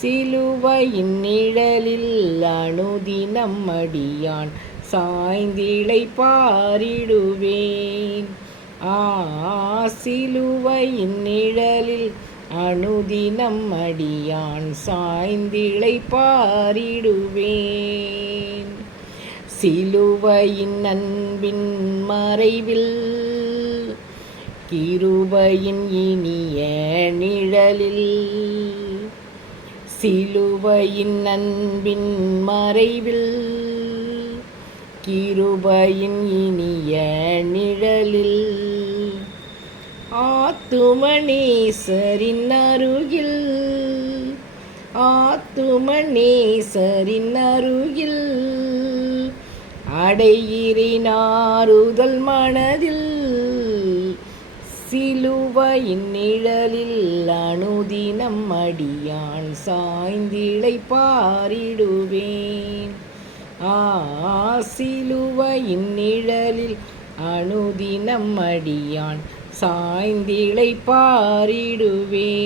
சிலுவையின் நிழலில் அனுதினம் அடியான் சாய்ந்திளை பாரிடுவேன். சிலுவையின் நிழலில் அனுதினம் அடியான் சாய்ந்திளை பாரிடுவேன். சிலுவையின் அன்பின் மறைவில் கிருபையின் இனிய நிழலில், சிலுவையின் அன்பின் மறைவில் கிருபையின் இனிய நிழலில், ஆத்துமநேசரின் அருகில், ஆத்துமநேசரின் அருகில் அடைகிறேன் ஆறுதல் மனதில். சிலுவையின் நிழலில் அனுதினம் அடியான் சாய்ந்திளை பாரிடுவேன். சிலுவையின் நிழலில் அனுதினம் அடியான் சாய்ந்திளை பாரிடுவேன்.